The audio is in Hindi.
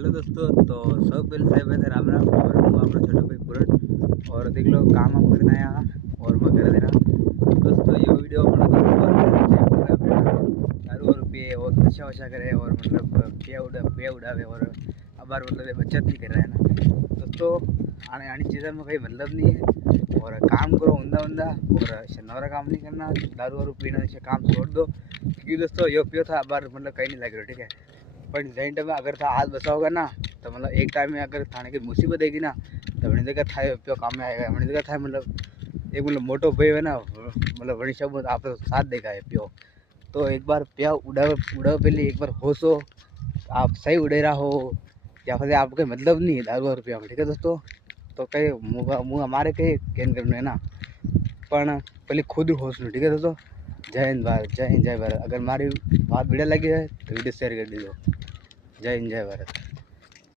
हेलो दोस्तों। तो सब पहले से पहले राम राम और હું આપણો छोटो भाई पूरन और देख लो काम हम करना है यहाँ और मैं कर देना दोस्तों ये वीडियो बना दारू और पिए और नशा वशा करे और मतलब पिया उड़ावे और अबार मतलब ये बचत नहीं कर रहा है ना दोस्तों। आने आनी चीज़ों में कोई मतलब नहीं है और काम करो ऊंधा ऊंधा और शनौरा काम नहीं करना, दारू वारू पीना से काम छोड़ दो क्योंकि दोस्तों यो पियो था अबार मतलब कहीं नहीं लग रहा, ठीक है। पर जैन टाइम में अगर था हाथ बसा होगा ना तो मतलब एक टाइम में अगर थाने की मुसीबत आएगी ना तो वही जगह था पियो काम में आएगा। वही जगह था मतलब एक मतलब मोटो भाई है ना मतलब वही सब आप साथ देगा है पियो। तो एक बार पिया उड़ाओ उड़ाओ पहले एक बार होशो आप सही उड़े रहा हो या फिर आपके मतलब नहीं है दारू और रुपया में, ठीक है दोस्तों। तो कई मुँह हमारे कई कैन करने है ना पण पहले खुद होश लो, ठीक है दोस्तों। जय हिंद भारत, जय हिंद जय भारत। अगर हमारी बात बढ़िया लगी है तो वीडियो शेयर कर दीजिए। जय हिंद जय भारत।